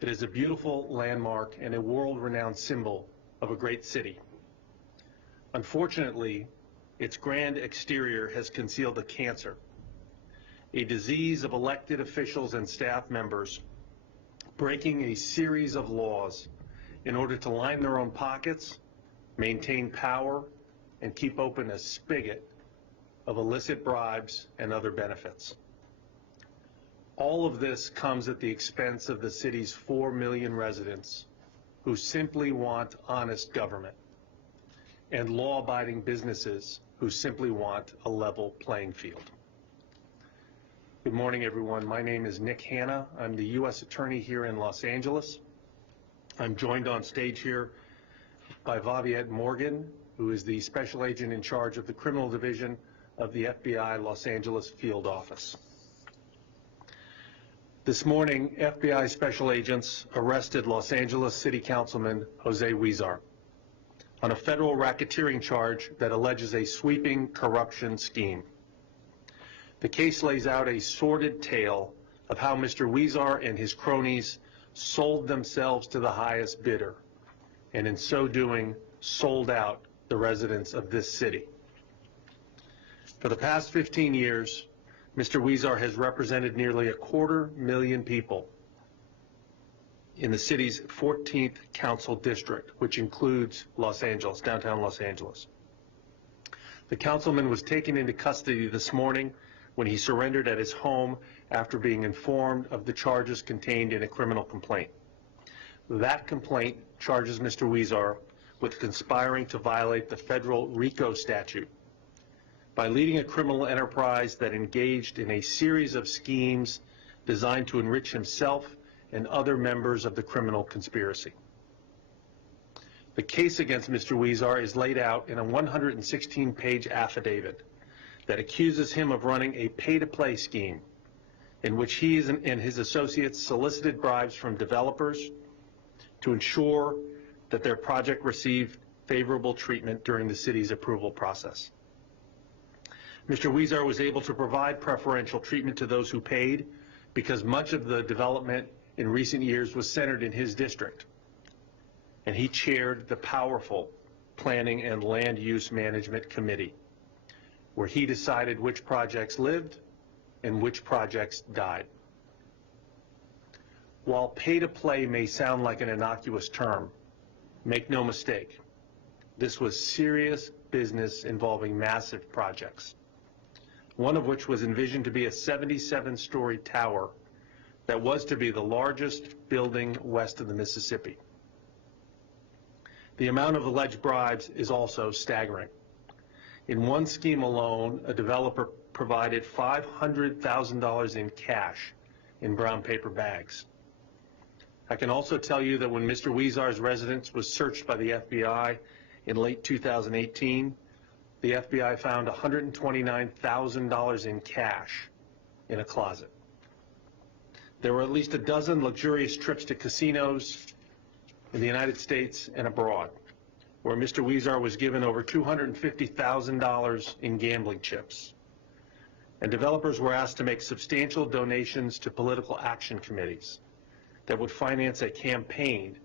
It is a beautiful landmark and a world-renowned symbol of a great city. Unfortunately, its grand exterior has concealed a cancer, a disease of elected officials and staff members breaking a series of laws in order to line their own pockets, maintain power, and keep open a spigot of illicit bribes and other benefits. All of this comes at the expense of the city's 4 million residents who simply want honest government, and law-abiding businesses who simply want a level playing field. Good morning, everyone. My name is Nick Hanna. I'm the U.S. Attorney here in Los Angeles. I'm joined on stage here by Viviette Morgan, who is the Special Agent in charge of the Criminal Division of the FBI Los Angeles Field Office. This morning, FBI Special Agents arrested Los Angeles City Councilman Huizar on a federal racketeering charge that alleges a sweeping corruption scheme. The case lays out a sordid tale of how Mr. Huizar and his cronies sold themselves to the highest bidder, and in so doing, sold out the residents of this city. For the past 15 years, Mr. Huizar has represented nearly 250,000 people in the city's 14th council district, which includes Los Angeles, downtown Los Angeles. The councilman was taken into custody this morning when he surrendered at his home after being informed of the charges contained in a criminal complaint. That complaint charges Mr. Huizar with conspiring to violate the federal RICO statute by leading a criminal enterprise that engaged in a series of schemes designed to enrich himself and other members of the criminal conspiracy. The case against Mr. Huizar is laid out in a 116-page affidavit that accuses him of running a pay-to-play scheme in which he and his associates solicited bribes from developers to ensure that their project received favorable treatment during the city's approval process. Mr. Huizar was able to provide preferential treatment to those who paid because much of the development in recent years was centered in his district, and he chaired the powerful Planning and Land Use Management Committee, where he decided which projects lived and which projects died. While pay-to-play may sound like an innocuous term, make no mistake, this was serious business involving massive projects, one of which was envisioned to be a 77-story tower that was to be the largest building west of the Mississippi. The amount of alleged bribes is also staggering. In one scheme alone, a developer provided $500,000 in cash in brown paper bags. I can also tell you that when Mr. Huizar's residence was searched by the FBI in late 2018, the FBI found $129,000 in cash in a closet. There were at least a dozen luxurious trips to casinos in the United States and abroad, where Mr. Huizar was given over $250,000 in gambling chips. And developers were asked to make substantial donations to political action committees that would finance a campaign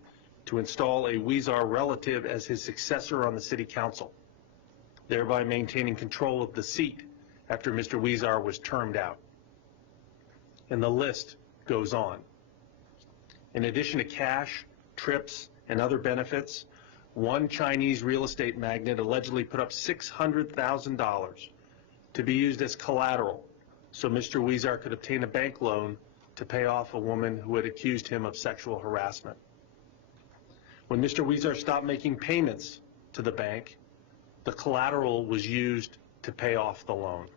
to install a Huizar relative as his successor on the city council, thereby maintaining control of the seat after Mr. Huizar was termed out. And the list goes on. In addition to cash, trips, and other benefits, one Chinese real estate magnate allegedly put up $600,000 to be used as collateral so Mr. Huizar could obtain a bank loan to pay off a woman who had accused him of sexual harassment. When Mr. Huizar stopped making payments to the bank, the collateral was used to pay off the loan.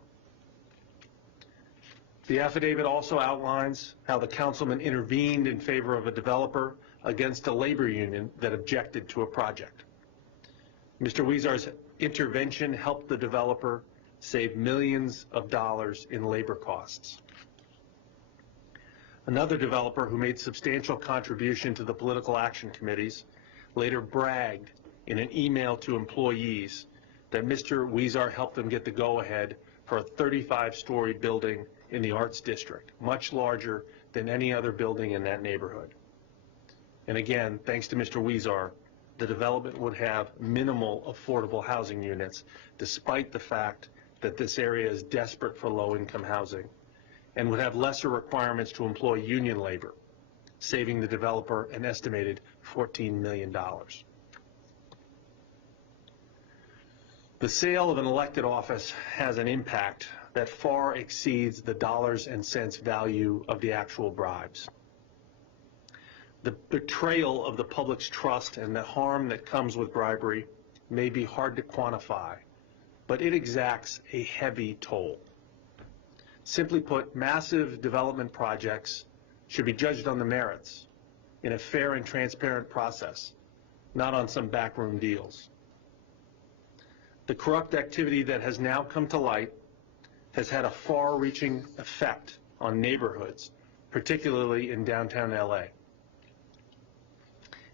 The affidavit also outlines how the councilman intervened in favor of a developer against a labor union that objected to a project. Mr. Huizar's intervention helped the developer save millions of dollars in labor costs. Another developer who made substantial contribution to the political action committees later bragged in an email to employees that Mr. Huizar helped them get the go-ahead for a 35-story building in the Arts District, much larger than any other building in that neighborhood. And again, thanks to Mr. Huizar, the development would have minimal affordable housing units, despite the fact that this area is desperate for low-income housing, and would have lesser requirements to employ union labor, saving the developer an estimated $14 million. The sale of an elected office has an impact that far exceeds the dollars and cents value of the actual bribes. The betrayal of the public's trust and the harm that comes with bribery may be hard to quantify, but it exacts a heavy toll. Simply put, massive development projects should be judged on the merits in a fair and transparent process, not on some backroom deals. The corrupt activity that has now come to light has had a far-reaching effect on neighborhoods, particularly in downtown LA.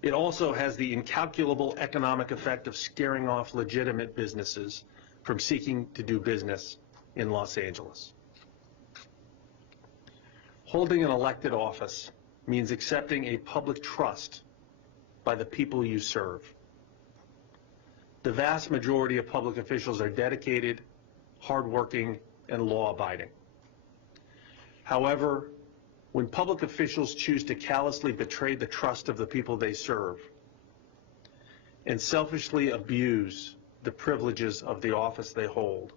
It also has the incalculable economic effect of scaring off legitimate businesses from seeking to do business in Los Angeles. Holding an elected office means accepting a public trust by the people you serve. The vast majority of public officials are dedicated, hardworking, and law-abiding. However, when public officials choose to callously betray the trust of the people they serve and selfishly abuse the privileges of the office they hold,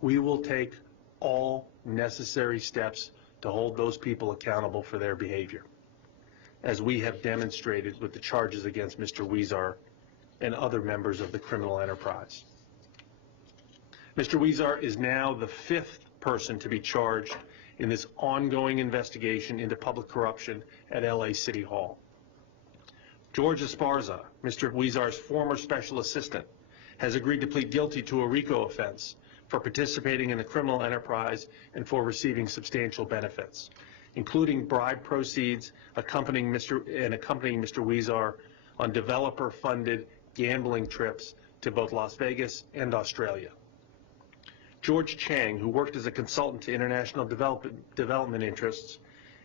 we will take all necessary steps to hold those people accountable for their behavior, as we have demonstrated with the charges against Mr. Huizar and other members of the criminal enterprise. Mr. Huizar is now the 5th person to be charged in this ongoing investigation into public corruption at LA City Hall. George Esparza, Mr. Huizar's former special assistant, has agreed to plead guilty to a RICO offense for participating in the criminal enterprise and for receiving substantial benefits, including bribe proceeds accompanying Mr. Huizar on developer-funded gambling trips to both Las Vegas and Australia. George Chang, who worked as a consultant to international development interests,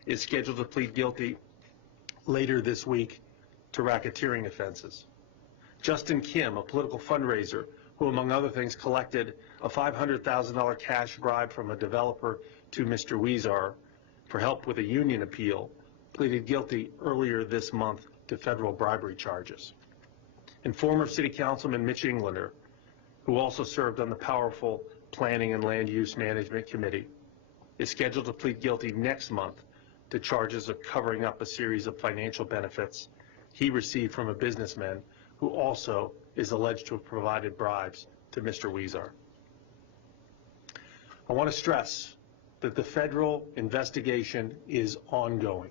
is scheduled to plead guilty later this week to racketeering offenses. Justin Kim, a political fundraiser who, among other things, collected a $500,000 cash bribe from a developer to Mr. Huizar for help with a union appeal, pleaded guilty earlier this month to federal bribery charges. And former City Councilman Mitch Englander, who also served on the powerful Planning and Land Use Management Committee, is scheduled to plead guilty next month to charges of covering up a series of financial benefits he received from a businessman who also is alleged to have provided bribes to Mr. Huizar. I want to stress that the federal investigation is ongoing.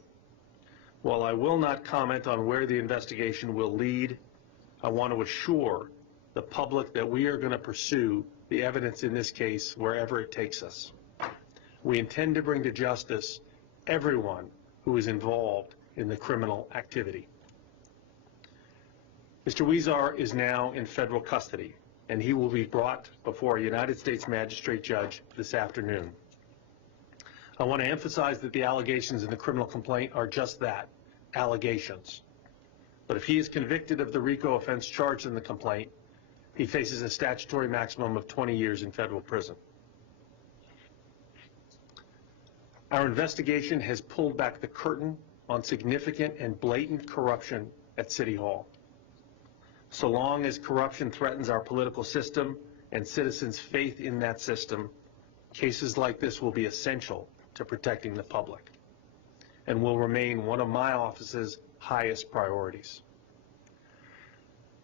While I will not comment on where the investigation will lead, I want to assure the public that we are going to pursue the evidence in this case wherever it takes us. We intend to bring to justice everyone who is involved in the criminal activity. Mr. Huizar is now in federal custody, and he will be brought before a United States magistrate judge this afternoon. I want to emphasize that the allegations in the criminal complaint are just that, allegations. But if he is convicted of the RICO offense charged in the complaint, he faces a statutory maximum of 20 years in federal prison. Our investigation has pulled back the curtain on significant and blatant corruption at City Hall. So long as corruption threatens our political system and citizens' faith in that system, cases like this will be essential to protecting the public and will remain one of my office's highest priorities.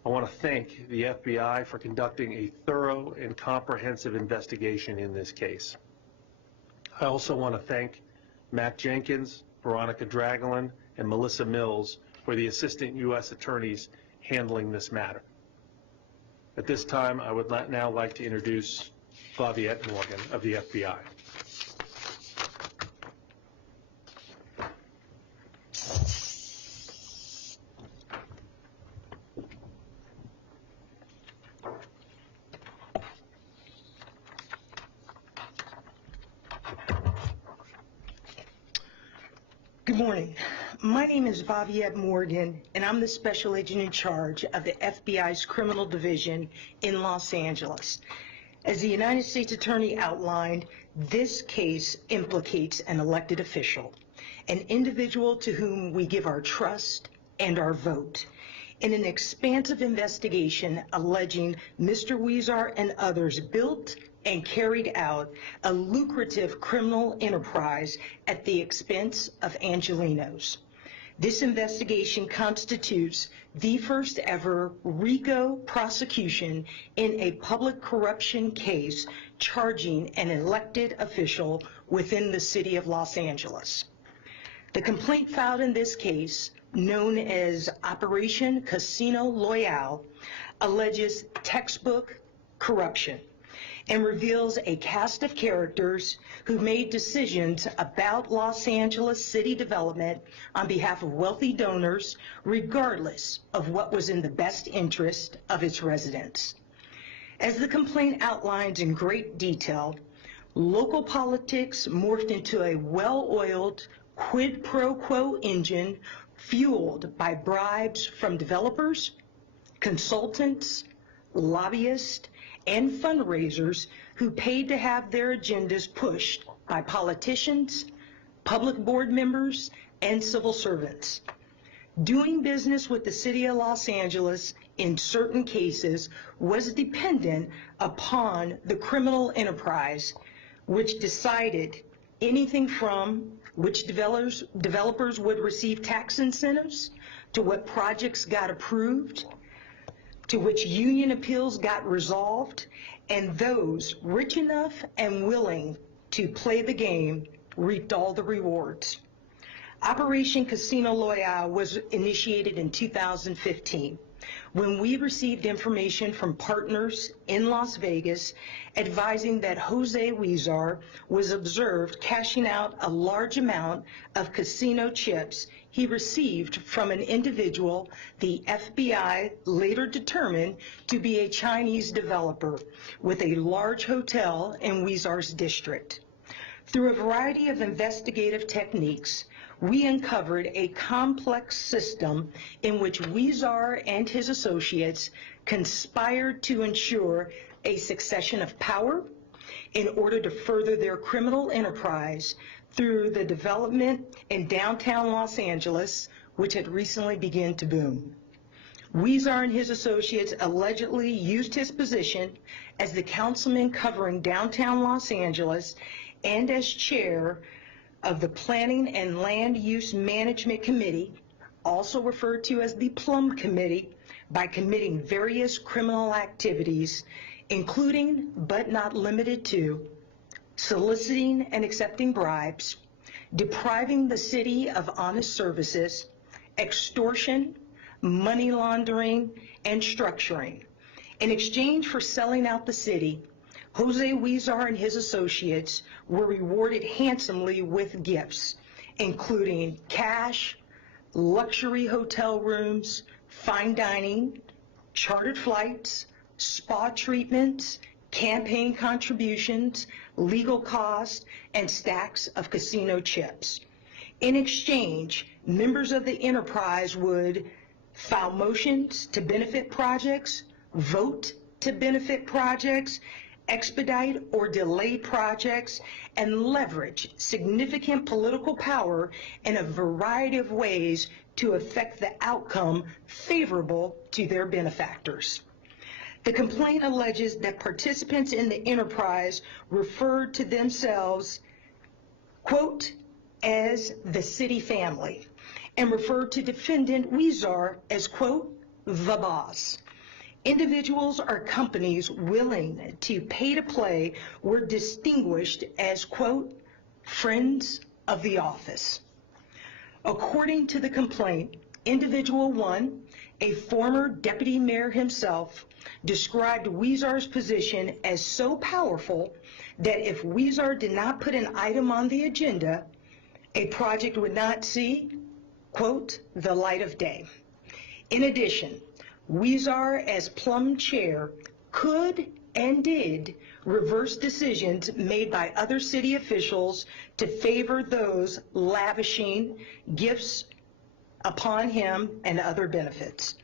I want to thank the FBI for conducting a thorough and comprehensive investigation in this case. I also want to thank Matt Jenkins, Veronica Dragolin, and Melissa Mills for the assistant U.S. attorneys handling this matter. At this time, I would now like to introduce Faviette Morgan of the FBI. Good morning. My name is Viviette Morgan, and I'm the special agent in charge of the FBI's Criminal Division in Los Angeles. As the United States Attorney outlined, this case implicates an elected official, an individual to whom we give our trust and our vote, in an expansive investigation alleging Mr. Huizar and others built and carried out a lucrative criminal enterprise at the expense of Angelenos. This investigation constitutes the first ever RICO prosecution in a public corruption case charging an elected official within the city of Los Angeles. The complaint filed in this case, known as Operation Casino Royale, alleges textbook corruption and reveals a cast of characters who made decisions about Los Angeles city development on behalf of wealthy donors, regardless of what was in the best interest of its residents. As the complaint outlines in great detail, local politics morphed into a well-oiled quid pro quo engine fueled by bribes from developers, consultants, lobbyists, and fundraisers who paid to have their agendas pushed by politicians, public board members, and civil servants. Doing business with the city of Los Angeles in certain cases was dependent upon the criminal enterprise, which decided anything from which developers would receive tax incentives, to what projects got approved, to which union appeals got resolved, and those rich enough and willing to play the game reaped all the rewards. Operation Casino Royale was initiated in 2015 when we received information from partners in Las Vegas advising that Jose Huizar was observed cashing out a large amount of casino chips he received from an individual the FBI later determined to be a Chinese developer with a large hotel in Huizar's district. Through a variety of investigative techniques, we uncovered a complex system in which Huizar and his associates conspired to ensure a succession of power in order to further their criminal enterprise through the development in downtown Los Angeles, which had recently begun to boom. Huizar and his associates allegedly used his position as the councilman covering downtown Los Angeles and as chair of the Planning and Land Use Management Committee, also referred to as the Plum Committee, by committing various criminal activities, including but not limited to soliciting and accepting bribes, depriving the city of honest services, extortion, money laundering, and structuring. In exchange for selling out the city, Jose Huizar and his associates were rewarded handsomely with gifts, including cash, luxury hotel rooms, fine dining, chartered flights, spa treatments, campaign contributions, legal costs, and stacks of casino chips. In exchange, members of the enterprise would file motions to benefit projects, vote to benefit projects, expedite or delay projects, and leverage significant political power in a variety of ways to affect the outcome favorable to their benefactors. The complaint alleges that participants in the enterprise referred to themselves, quote, as the city family, and referred to defendant Huizar as, quote, the boss. Individuals or companies willing to pay to play were distinguished as, quote, friends of the office. According to the complaint, individual one, a former deputy mayor himself, described Huizar's position as so powerful that if Huizar did not put an item on the agenda, a project would not see, quote, the light of day. In addition, Huizar, as Plum chair, could and did reverse decisions made by other city officials to favor those lavishing gifts, upon him and other benefits.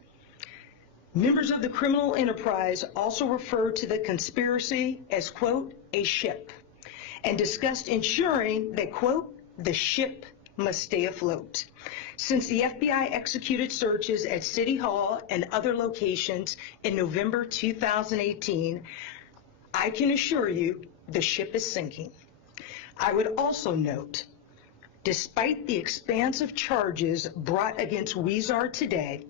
Members of the criminal enterprise also referred to the conspiracy as, quote, a ship, and discussed ensuring that, quote, the ship must stay afloat. Since the FBI executed searches at City Hall and other locations in November 2018, I can assure you the ship is sinking. I would also note, despite the expansive charges brought against Huizar today,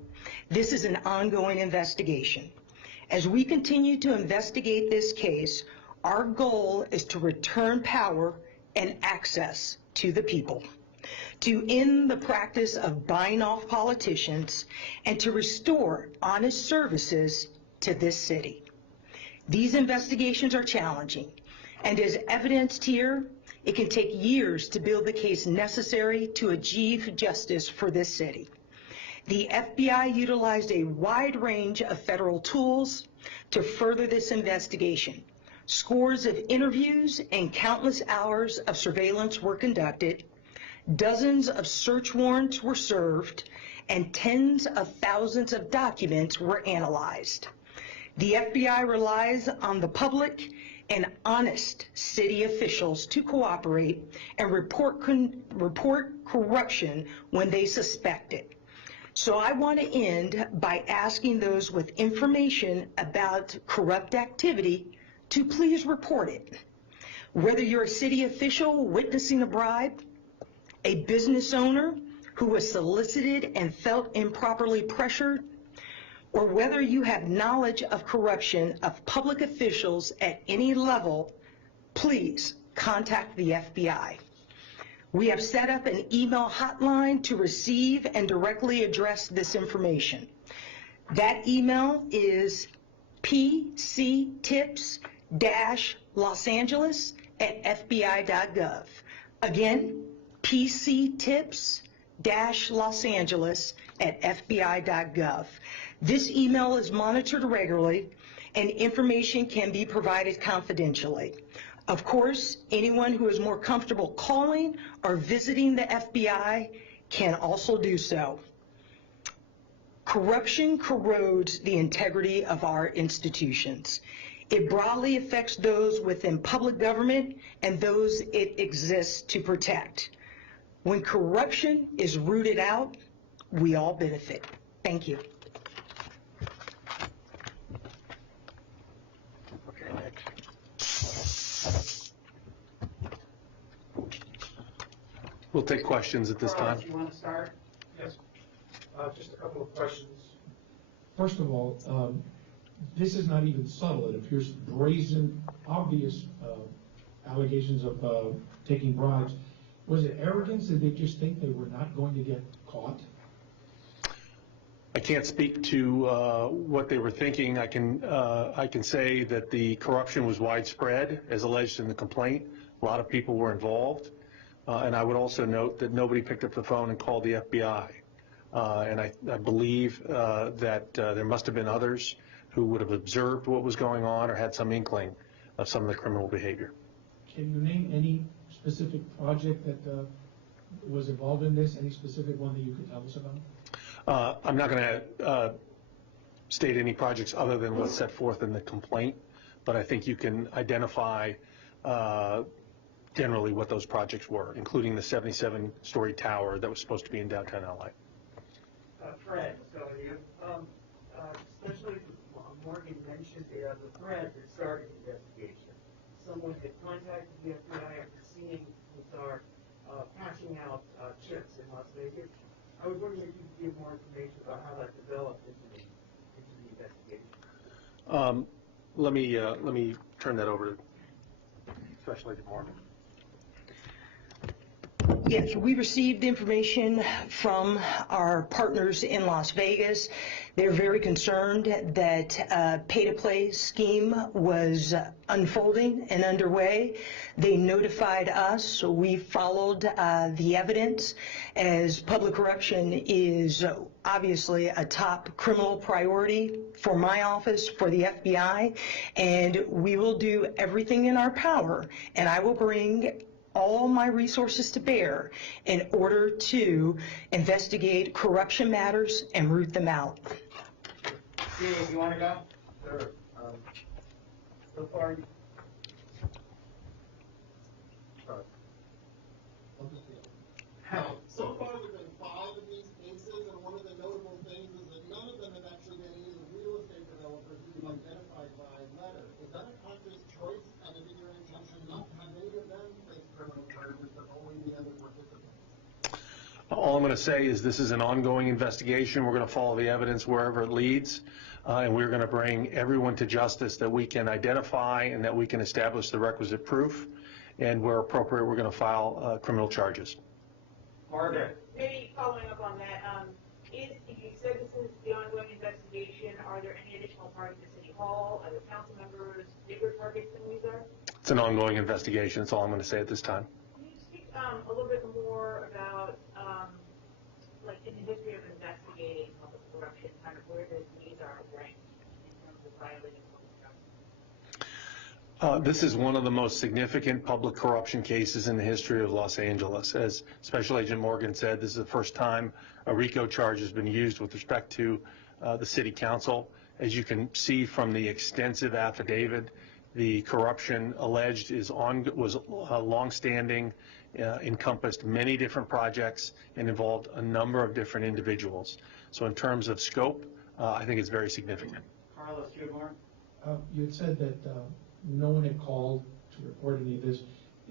this is an ongoing investigation. As we continue to investigate this case, our goal is to return power and access to the people, to end the practice of buying off politicians, and to restore honest services to this city. These investigations are challenging, and as evidenced here, it can take years to build the case necessary to achieve justice for this city. The FBI utilized a wide range of federal tools to further this investigation. Scores of interviews and countless hours of surveillance were conducted, dozens of search warrants were served, and tens of thousands of documents were analyzed. The FBI relies on the public and honest city officials to cooperate and report corruption when they suspect it. So I want to end by asking those with information about corrupt activity to please report it. Whether you're a city official witnessing a bribe, a business owner who was solicited and felt improperly pressured, or whether you have knowledge of corruption of public officials at any level, please contact the FBI. We have set up an email hotline to receive and directly address this information. That email is pctips-losangeles@fbi.gov. Again, pctips-losangeles@fbi.gov. This email is monitored regularly, and information can be provided confidentially. Of course, anyone who is more comfortable calling or visiting the FBI can also do so. Corruption corrodes the integrity of our institutions. It broadly affects those within public government and those it exists to protect. When corruption is rooted out, we all benefit. Thank you. Okay, Nick. We'll take questions at this time. Do you want to start? Yes. Just a couple of questions. First of all, this is not even subtle. It appears brazen, obvious allegations of taking bribes. Was it arrogance? Did they just think they were not going to get caught? I can't speak to what they were thinking. I can say that the corruption was widespread, as alleged in the complaint. A lot of people were involved. And I would also note that nobody picked up the phone and called the FBI. And I believe that there must have been others who would have observed what was going on or had some inkling of some of the criminal behavior. Can you name any specific project that was involved in this? Any specific one that you could tell us about? I'm not going to state any projects other than what's set forth in the complaint, but I think you can identify generally what those projects were, including the 77-story tower that was supposed to be in downtown LA. Fred, so you, especially Morgan mentioned the thread that started the investigation. Someone had contacted the FBI after seeing Huizar passing out chips in Las Vegas. I was wondering if you could give more information about how that developed into the investigation. Let me turn that over to Special Agent Morgan. Yes, we received information from our partners in Las Vegas. They're very concerned that a pay-to-play scheme was unfolding and underway. They notified us, so we followed the evidence, as public corruption is obviously a top criminal priority for my office, for the FBI, and we will do everything in our power, and I will bring all my resources to bear in order to investigate corruption matters and root them out. Steve, you want to go? Sure. So far, So far, there have been 5 of these cases, and one of the notable things is that none of them have actually been either real estate developers who you've identified by letter. Is that a conscious choice, and is it your intention not to have any of them face criminal charges, but only the other participants? All I'm going to say is this is an ongoing investigation. We're going to follow the evidence wherever it leads, and we're going to bring everyone to justice that we can identify and that we can establish the requisite proof. And where appropriate, we're going to file criminal charges. Margaret? Maybe following up on that, you said this is the ongoing investigation, are there any additional targets at City Hall, other council members, bigger targets than Huizar? It's an ongoing investigation. That's all I'm going to say at this time. Can you speak a little bit more about, like in the history of investigating public corruption, kind of where does Huizar rank in terms of violating public trust? This is one of the most significant public corruption cases in the history of Los Angeles. As Special Agent Morgan said, this is the first time a RICO charge has been used with respect to the City Council. As you can see from the extensive affidavit, the corruption alleged was longstanding, encompassed many different projects, and involved a number of different individuals. So in terms of scope, I think it's very significant. Carlos, you have more? You had said that no one had called to report any of this.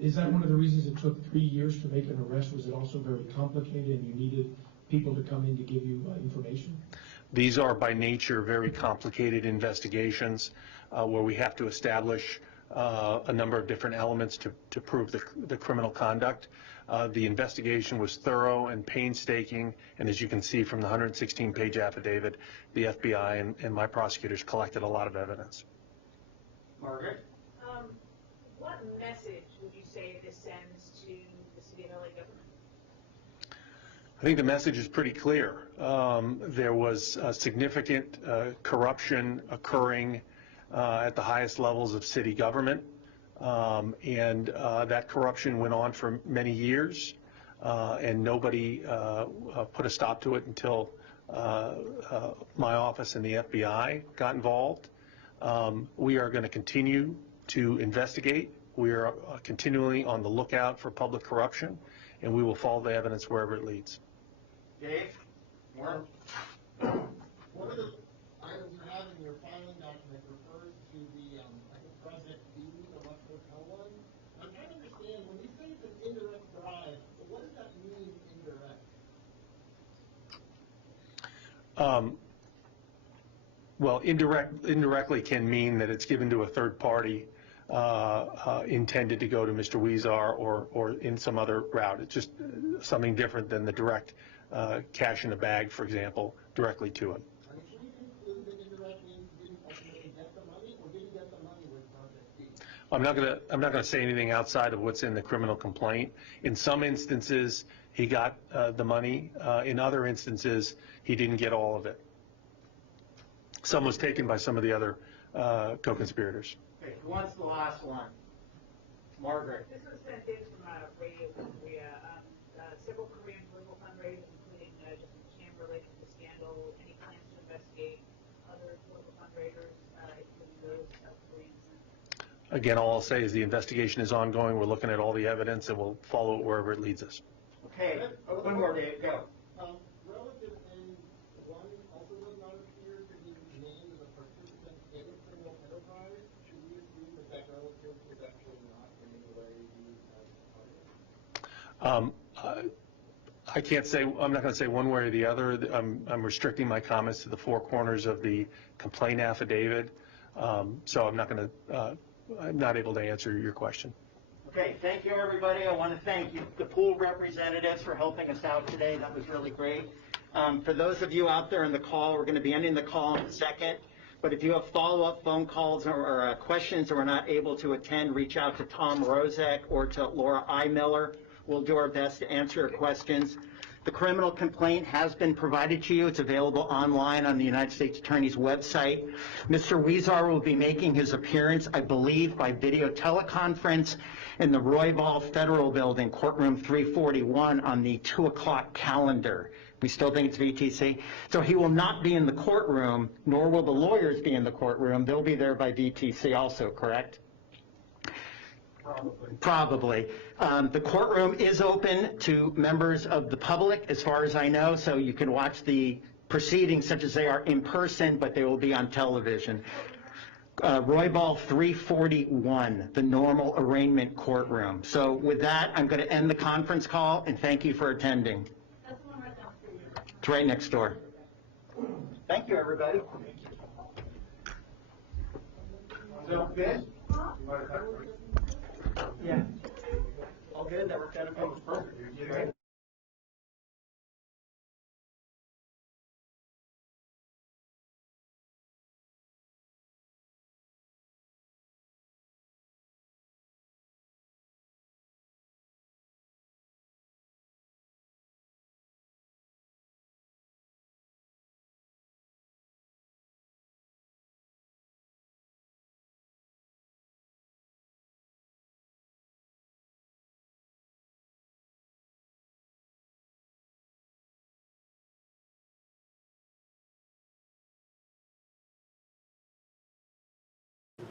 Is that one of the reasons it took 3 years to make an arrest? Was it also very complicated and you needed people to come in to give you information? These are by nature very complicated investigations where we have to establish a number of different elements to prove the criminal conduct. The investigation was thorough and painstaking, and as you can see from the 116-page affidavit, the FBI and my prosecutors collected a lot of evidence. Margaret? What message would you say this sends to the City of LA government? I think the message is pretty clear. There was significant corruption occurring at the highest levels of city government, and that corruption went on for many years, and nobody put a stop to it until my office and the FBI got involved. We are going to continue to investigate. We are continually on the lookout for public corruption, and we will follow the evidence wherever it leads. Dave? More? One of the items you have in your filing document refers to the, I think, Project B, the Electric one. I'm trying to understand, when you say it's an indirect bribe, what does that mean, indirect? Well, indirectly can mean that it's given to a third party intended to go to Mr. Huizar or in some other route. It's just something different than the direct cash in a bag, for example, directly to him. I mean, should we conclude that indirect means you didn't ultimately get the money, or did you get the money with Project B? I'm not going to say anything outside of what's in the criminal complaint. In some instances, he got the money. In other instances, he didn't get all of it. Some was taken by some of the other co-conspirators. Okay, who wants the last one? Margaret? This was sent in from Radio Korea. Several Korean political fundraisers, including just a scam related to the scandal. Any plans to investigate other political fundraisers, including those South Koreans? Again, all I'll say is the investigation is ongoing. We're looking at all the evidence, and we'll follow it wherever it leads us. Okay, one more, Dave, go. Relative A1 also does not appear to be named as a participant in a criminal enterprise. Should we assume that that relative is actually not in any way used as a target? I can't say, I'm not going to say one way or the other. I'm restricting my comments to the four corners of the complaint affidavit. So I'm not going to, I'm not able to answer your question. Okay, thank you, everybody. I want to thank you, the pool representatives, for helping us out today. That was really great. For those of you out there in the call, we're going to be ending the call in a second. But if you have follow-up phone calls or questions or are not able to attend, reach out to Tom Rozek or to Laura I. Miller. We'll do our best to answer your questions. The criminal complaint has been provided to you. It's available online on the United States Attorney's website. Mr. Huizar will be making his appearance, I believe, by video teleconference in the Roybal Federal Building, courtroom 341, on the 2 o'clock calendar. We still think it's VTC. So he will not be in the courtroom, nor will the lawyers be in the courtroom. They'll be there by VTC also, correct? Probably. The courtroom is open to members of the public, as far as I know, so you can watch the proceedings such as they are in person, but they will be on television. Roybal 341, the normal arraignment courtroom. So with that, I'm going to end the conference call, and thank you for attending. It's right next door. Thank you, everybody. So, good? Yeah. All good? That worked out okay? Perfect.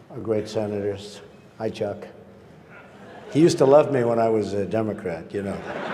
Are great senators. Hi, Chuck. He used to love me when I was a Democrat, you know.